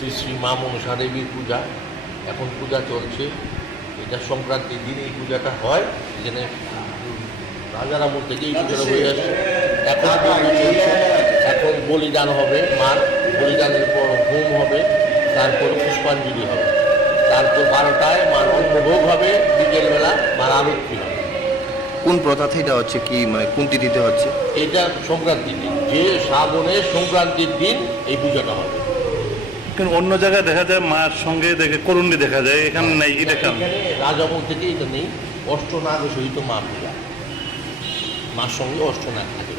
শ্রী শ্রী মা মনসা দেবীর পূজা। এখন পূজা চলছে, এটা সংক্রান্তির দিন এই পূজাটা হয়। এখানে রাজার আমল থেকে এই পূজাটা হয়ে আসছে, এখন চলছে। এখন বলিদান হবে, মার বলিদানের পর হোম হবে, তারপর পুষ্পাঞ্জলি হবে, তারপর 12টায় মার অন্নভোগ হবে, বিকেলবেলা মার আরতি হবে। কোন প্রথা থেকে হচ্ছে, কি মানে কোন তিথিতে হচ্ছে? এটা সংক্রান্তির দিন, যে শ্রাবণের সংক্রান্তির দিন এই পূজাটা হবে। কিন্তু অন্য জায়গায় দেখা যায় মার সঙ্গে করুণী দেখা যায়, এখানে নাই। এটা কেন? এখানে রাজামল থেকে এটা নেই। অষ্টনাগ সহিত মা পূজা, মার সঙ্গে অষ্টনাগ থাকে।